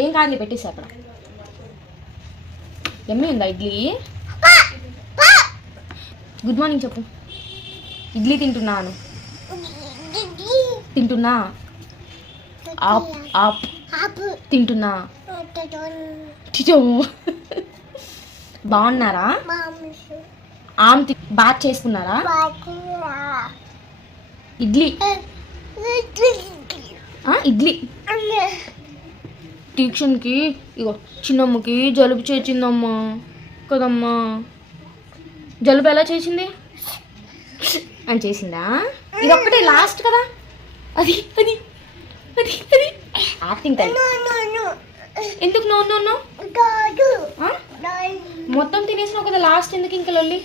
ఏం కాదు పెట్టేసి అక్కడ. ఎమ్మి ఉందా ఇడ్లీ? గుడ్ మార్నింగ్ చెప్పు. ఇడ్లీ తింటున్నాను. తింటున్నా. ఆప్ ఆప్ తింటున్నా. బాగున్నారా? బాత్ చేసుకున్నారా? ఇడ్లీ ఇడ్లీ. ట్యూషన్కి ఇగో చిన్నమ్మకి జలుబు చేసిందమ్మా కదమ్మా. జలుబు ఎలా చేసింది అని చేసిందా? ఇది ఒక్కటే లాస్ట్ కదా. అది అది అది అది యాక్టింగ్ టైం. ఎందుకు నో నో నో మొత్తం తినేసినావు కదా, లాస్ట్ ఎందుకు ఇంకా లొల్లి?